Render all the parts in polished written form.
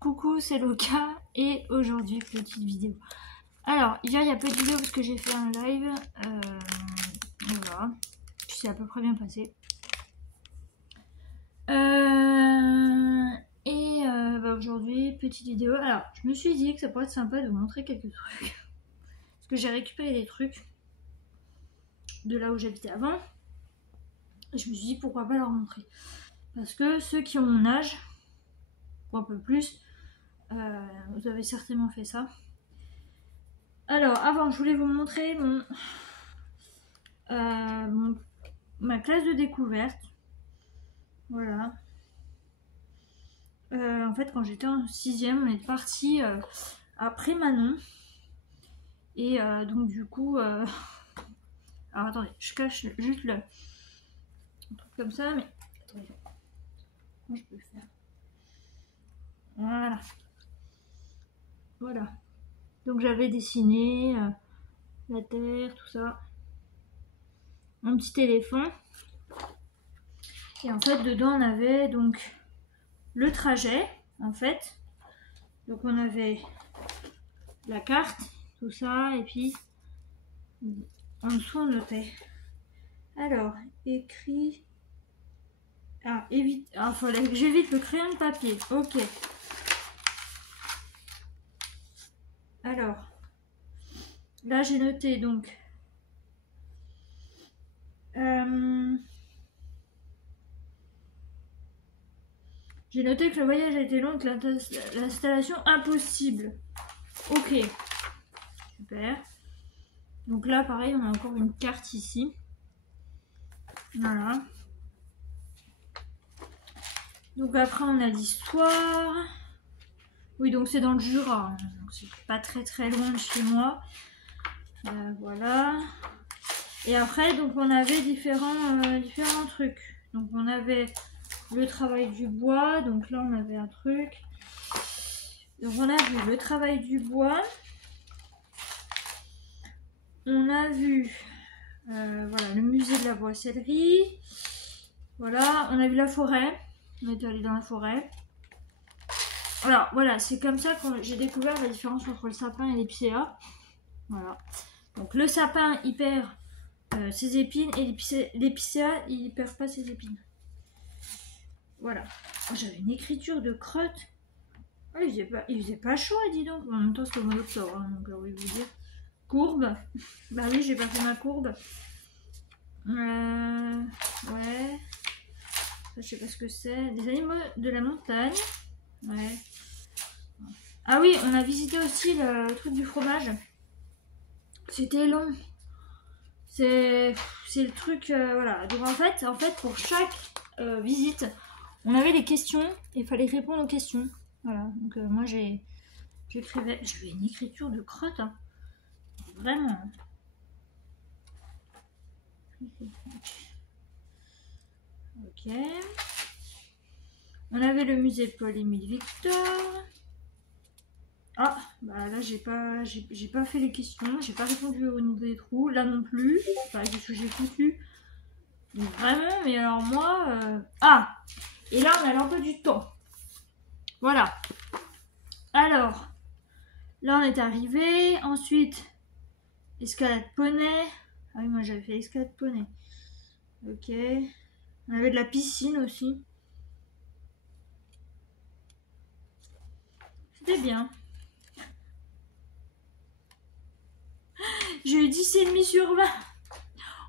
Coucou, c'est Loka et aujourd'hui petite vidéo. Alors hier il y a peu de vidéos parce que j'ai fait un live, voilà, puis c'est à peu près bien passé. Aujourd'hui petite vidéo. Alors je me suis dit que ça pourrait être sympa de vous montrer quelques trucs parce que j'ai récupéré des trucs de là où j'habitais avant et je me suis dit pourquoi pas leur montrer parce que ceux qui ont mon âge ou un peu plus, vous avez certainement fait ça. Alors avant je voulais vous montrer ma classe de découverte. Voilà. En fait quand j'étais en 6ème on est parti après Manon. Et donc du coup alors attendez, je cache juste le truc comme ça, mais attendez, comment je peux le faire? Voilà. Donc j'avais dessiné la terre, tout ça, un petit éléphant. Et en fait dedans on avait donc le trajet en fait. Donc on avait la carte, tout ça, et puis en dessous on notait. Alors, écrit. Ah, évite. Ah, fallait que j'évite le crayon de papier. Ok. Alors, là j'ai noté donc. J'ai noté que le voyage a été long, que l'installation impossible. Ok. Super. Donc là, pareil, on a encore une carte ici. Voilà. Donc après, on a l'histoire. Oui, donc c'est dans le Jura. Donc c'est pas très loin de chez moi. Voilà. Et après, donc on avait différents trucs. Donc on avait le travail du bois. Donc là, on avait un truc. Donc on a vu le travail du bois. On a vu voilà, le musée de la boissellerie. Voilà, on a vu la forêt. On est allé dans la forêt. Alors voilà, c'est comme ça que j'ai découvert la différence entre le sapin et l'épicéa. Voilà. Donc le sapin il perd ses épines et l'épicéa il perd pas ses épines. Voilà. Oh, j'avais une écriture de crotte. Oh, il faisait pas chaud, dis donc. En même temps c'est au mois d'octobre, hein, donc oui vous dire. Courbe. Bah oui, j'ai pas fait ma courbe. Ouais. Je sais pas ce que c'est. Des animaux de la montagne. Ouais. Ah oui, on a visité aussi le truc du fromage. C'était long. C'est le truc, voilà. Donc en fait, pour chaque visite, on avait des questions et il fallait répondre aux questions. Voilà. Donc moi j'écrivais. J'avais une écriture de crotte. Hein. Vraiment. Ok. On avait le musée Paul-Émile Victor. Ah, bah là j'ai pas fait les questions, j'ai pas répondu au niveau des trous, là non plus, enfin qu'est-ce que j'ai foutu. Donc vraiment, mais alors moi, ah, et là on a l'emploi du temps. Voilà. Alors, là on est arrivé, ensuite, escalade poney. Ah oui, moi j'avais fait escalade poney. Ok. On avait de la piscine aussi. C'était bien. J'ai eu 10,5 sur 20.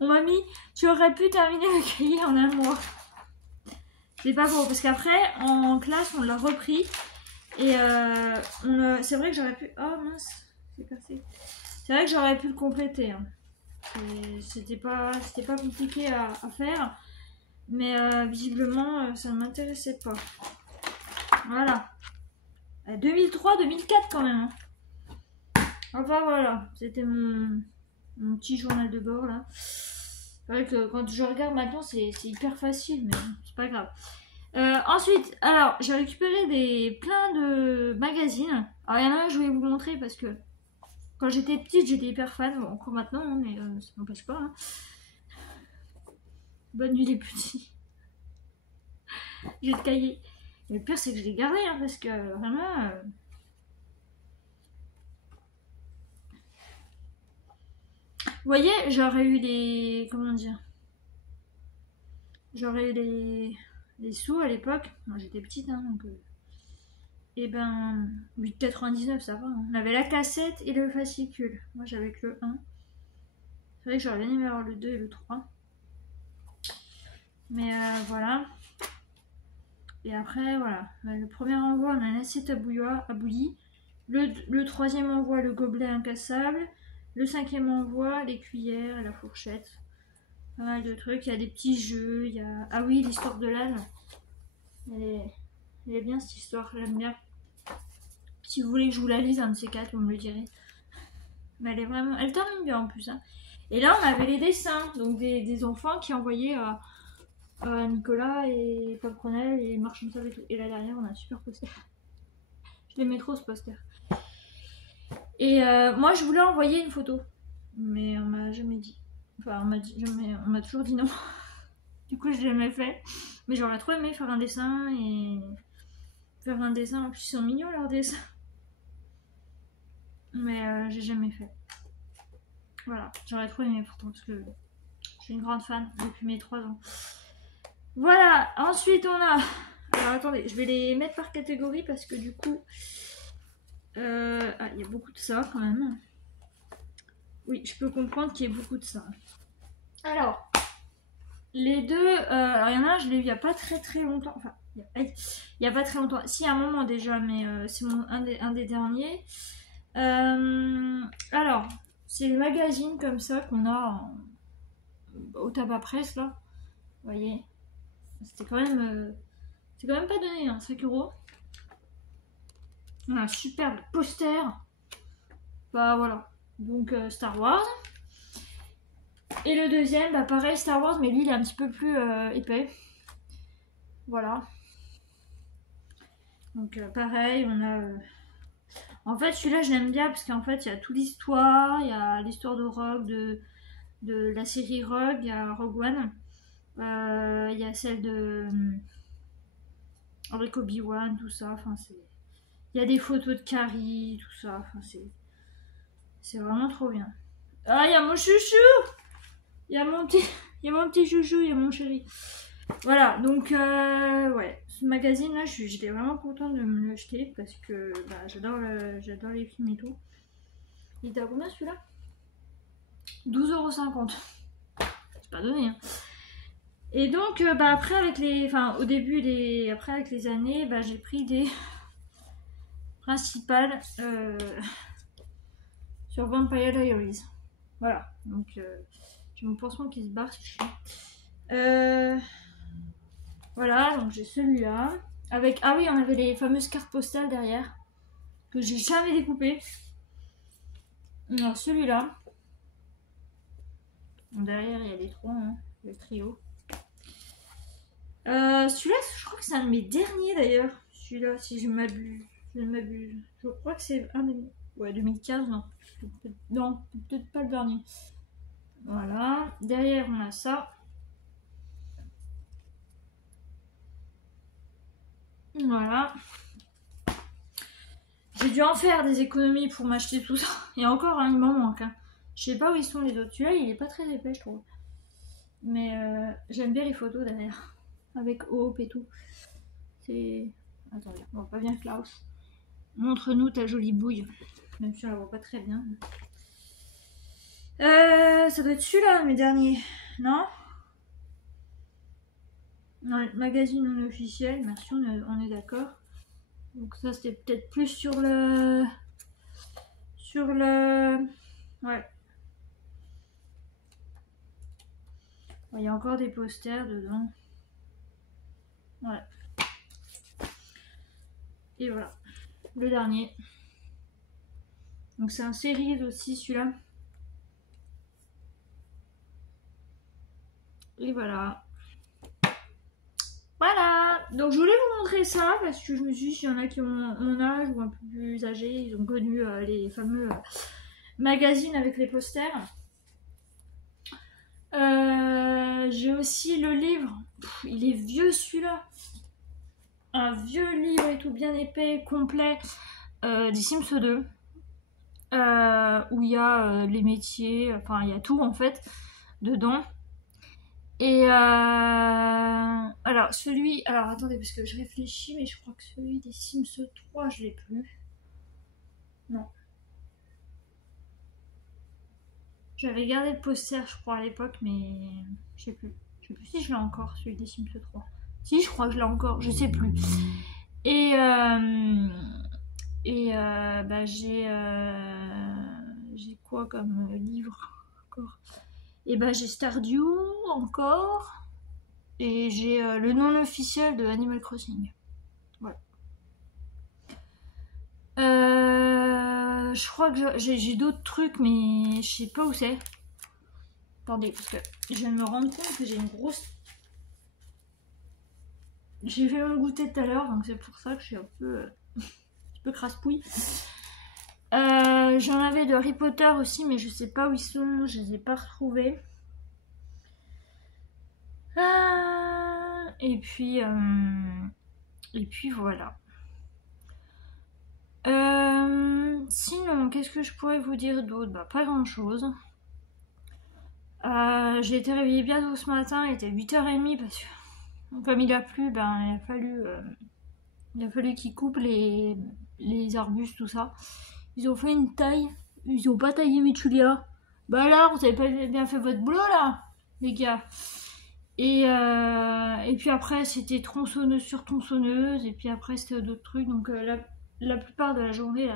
On m'a mis, tu aurais pu terminer le cahier en un mois. C'est pas beau, parce qu'après, en classe, on l'a repris. Et c'est vrai que j'aurais pu... Oh mince, c'est cassé. C'est vrai que j'aurais pu le compléter. Hein. C'était pas compliqué à faire. Mais visiblement, ça ne m'intéressait pas. Voilà. 2003-2004 quand même. Hein. Enfin voilà, c'était mon petit journal de bord là. C'est vrai que quand je regarde maintenant c'est hyper facile, mais c'est pas grave. Ensuite, alors j'ai récupéré plein de magazines. Alors il y en a un que je voulais vous montrer parce que quand j'étais petite j'étais hyper fan, bon, encore maintenant, hein, mais ça m'empêche pas. Hein. Bonne nuit les petits. J'ai le cahier. Et le pire, c'est que je l'ai gardé, hein, parce que vraiment... Vous voyez, j'aurais eu les... Comment dire? J'aurais eu les sous à l'époque. Moi, j'étais petite, hein, donc... Et ben... 8,99, ça va. Hein. On avait la cassette et le fascicule. Moi, j'avais que le 1. C'est vrai que j'aurais bien aimé avoir le 2 et le 3. Mais voilà. Et après, voilà. Le premier envoi, on a l'assiette à bouillie. Le troisième envoi, le gobelet incassable. Le cinquième envoi, les cuillères et la fourchette. Pas mal de trucs. Il y a des petits jeux. Il y a... Ah oui, l'histoire de l'âne. Elle est bien cette histoire, j'aime bien. Si vous voulez que je vous la lise, un de ces quatre, vous me le direz. Mais elle est vraiment... Elle termine bien en plus. Hein. Et là, on avait les dessins. Donc des enfants qui envoyaient à Nicolas et Paul Pronel et Marc Chancel et tout. Et là derrière, on a un super poster. Je l'aimais trop ce poster. Et moi, je voulais envoyer une photo. Mais on m'a jamais dit. Enfin, on m'a toujours dit non. Du coup, je l'ai jamais fait. Mais j'aurais trop aimé faire un dessin et... Faire un dessin, en plus ils sont mignons leurs dessins. Mais j'ai jamais fait. Voilà, j'aurais trop aimé pourtant parce que je suis une grande fan depuis mes 3 ans. Voilà, ensuite on a... Alors attendez, je vais les mettre par catégorie parce que du coup... Ah, il y a beaucoup de ça quand même. Oui, je peux comprendre qu'il y ait beaucoup de ça. Alors, les deux... alors il y en a un, je l'ai vu il n'y a pas très longtemps. Enfin, il n'y a pas très longtemps. Si, à un moment déjà, mais c'est un des derniers. Alors, c'est le magazine comme ça qu'on a au tabac presse là. Vous voyez, c'est quand même pas donné, hein, 5 €. On a un superbe poster. Bah voilà. Donc Star Wars. Et le deuxième, bah pareil Star Wars, mais lui il est un petit peu plus épais. Voilà. Donc pareil, on a... En fait, celui-là, je l'aime bien parce qu'en fait, il y a toute l'histoire. Il y a l'histoire de Rogue, de la série Rogue. Il y a Rogue One. Il y a celle de... avec Obi-Wan, tout ça. Enfin, c'est... Il y a des photos de Carrie, tout ça. Enfin, c'est vraiment trop bien. Ah, il y a mon chouchou! Il y a mon petit chouchou, il y a mon chéri. Voilà, donc ouais, ce magazine là, j'étais vraiment contente de me l'acheter parce que bah, j'adore les films et tout. Il était à combien celui-là? 12,50 €. C'est pas donné, hein. Et donc, bah, après, avec les. Enfin, au début, après, avec les années, bah, j'ai pris des principales sur Vampire Diaries. Voilà, donc j'ai mon pansement qui se barre, c'est chiant. Voilà, donc j'ai celui-là. Avec... Ah oui, on avait les fameuses cartes postales derrière. Que j'ai jamais découpées. Alors celui-là. Derrière, il y a les 3, hein, le trio. Celui-là, je crois que c'est un de mes derniers d'ailleurs. Celui-là, si je m'abuse. Je crois que c'est un des... Ouais, 2015, non. Non, peut-être pas le dernier. Voilà. Derrière, on a ça. Voilà. J'ai dû en faire des économies pour m'acheter tout ça. Et encore, hein, il m'en manque. Hein. Je sais pas où ils sont les autres. Celui-là, il est pas très épais, je trouve. Mais j'aime bien les photos derrière. Avec Hope et tout. C'est... Attendez, on voit pas bien Klaus. Montre-nous ta jolie bouille. Même si on la voit pas très bien. Ça doit être celui-là, mes derniers. Non? Non, le magazine non officiel. Merci, on est d'accord. Donc ça, c'était peut-être plus sur le... Ouais. Il y a encore des posters dedans. Ouais. Et voilà. Le dernier. Donc c'est un série aussi celui-là. Et voilà. Voilà. Donc je voulais vous montrer ça parce que je me suis dit s'il y en a qui ont mon âge ou un peu plus âgés, ils ont connu les fameux magazines avec les posters. J'ai aussi le livre. Il est vieux celui-là. un vieux livre et tout bien épais, complet, des Sims 2. Où il y a les métiers, enfin il y a tout en fait dedans. Et alors celui, alors attendez parce que je réfléchis, mais je crois que celui des Sims 3 je l'ai plus. Non. J'avais gardé le poster je crois à l'époque, mais je sais plus. Je sais plus si je l'ai encore celui des Sims 3. Si, je crois que je l'ai encore, je sais plus. Et bah, j'ai quoi comme livre encore? Et bah j'ai Stardew encore. Et j'ai le non officiel de Animal Crossing. Voilà. Je crois que j'ai d'autres trucs, mais je sais pas où c'est. Attendez, parce que je viens de me rendre compte que j'ai une grosse... J'ai fait mon goûter tout à l'heure, donc c'est pour ça que je suis un peu crasse-pouille. J'en avais de Harry Potter aussi, mais je sais pas où ils sont, je les ai pas retrouvés. Et puis voilà. Sinon, qu'est-ce que je pourrais vous dire d'autre? Bah, pas grand chose. J'ai été réveillée bien tôt ce matin, il était 8h30 parce que comme il a plu, ben, il a fallu qu'ils coupent les arbustes, tout ça. Ils ont fait une taille, ils ont pas taillé Michulia. Bah alors, vous avez pas bien fait votre boulot là, les gars. Et puis après, c'était tronçonneuse sur tronçonneuse, et puis après, c'était d'autres trucs. Donc la plupart de la journée,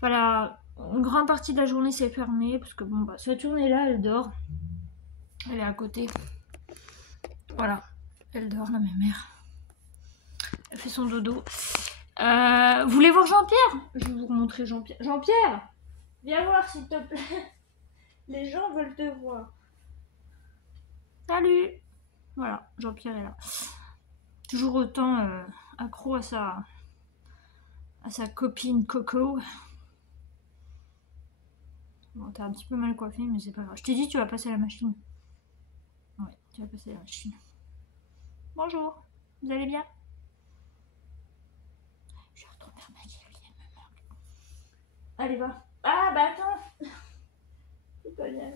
voilà, une grande partie de la journée s'est fermée, parce que bon, bah, Saturne est là, elle dort. Elle est à côté. Voilà, elle dort, la mère. Elle fait son dodo. Vous voulez voir Jean-Pierre? Je vais vous montrer Jean-Pierre. Jean-Pierre, viens voir s'il te plaît. Les gens veulent te voir. Salut. Voilà, Jean-Pierre est là. Toujours autant accro à sa copine Coco. Bon, t'as un petit peu mal coiffé, mais c'est pas grave. Je t'ai dit, tu vas passer à la machine. Ouais, tu vas passer à la machine. Bonjour, vous allez bien? Je vais retourner à ma gueule, elle me manque. Allez, va. Ah, bah attends. C'est pas bien.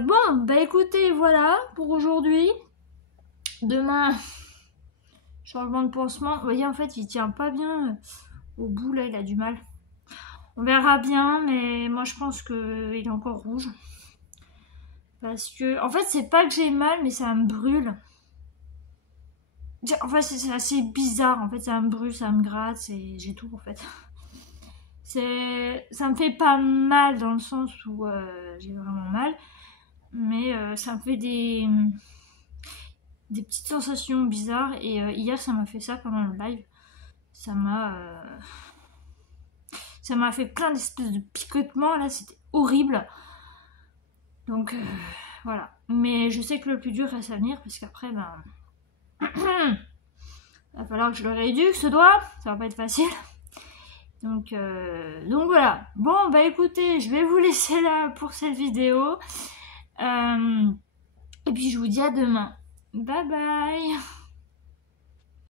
Bon, bah écoutez, voilà pour aujourd'hui. Demain, changement de pansement. Vous voyez, en fait, il tient pas bien au bout, là, il a du mal. On verra bien, mais moi, je pense qu'il est encore rouge. Parce que, en fait, c'est pas que j'ai mal, mais ça me brûle. En fait, c'est assez bizarre. En fait, ça me brûle, ça me gratte, j'ai tout, en fait. Ça me fait pas mal dans le sens où j'ai vraiment mal. Mais ça me fait des petites sensations bizarres. Et hier, ça m'a fait ça pendant le live. Ça m'a fait plein d'espèces de picotements. Là, c'était horrible. Donc, voilà. Mais je sais que le plus dur reste à venir. Parce qu'après, ben... il va falloir que je le rééduque, ce doigt. Ça va pas être facile. Donc voilà. Bon, bah écoutez, je vais vous laisser là pour cette vidéo. Et puis je vous dis à demain. Bye bye.